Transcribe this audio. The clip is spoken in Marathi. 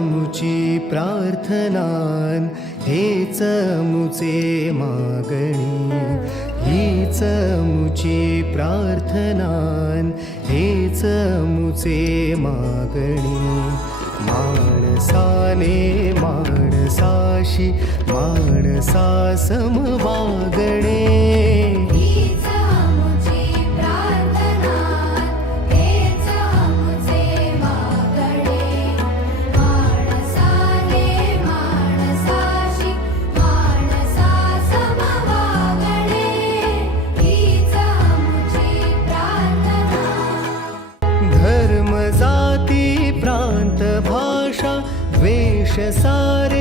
मुची प्रार्थनान, हेच मुचे मागणी. हीच मुची प्रार्थनान, हेच मुचे मागणी. माणसाने माणसाशी माणसा सम वागणे. हीच मुची प्रार्थना, हेच मुचे मागणे. माणसाने माणसाशी माणसा सम वागणे. हीच मुची प्रार्थना. धर्म जाती प्रांत भाषा द्वेष सारे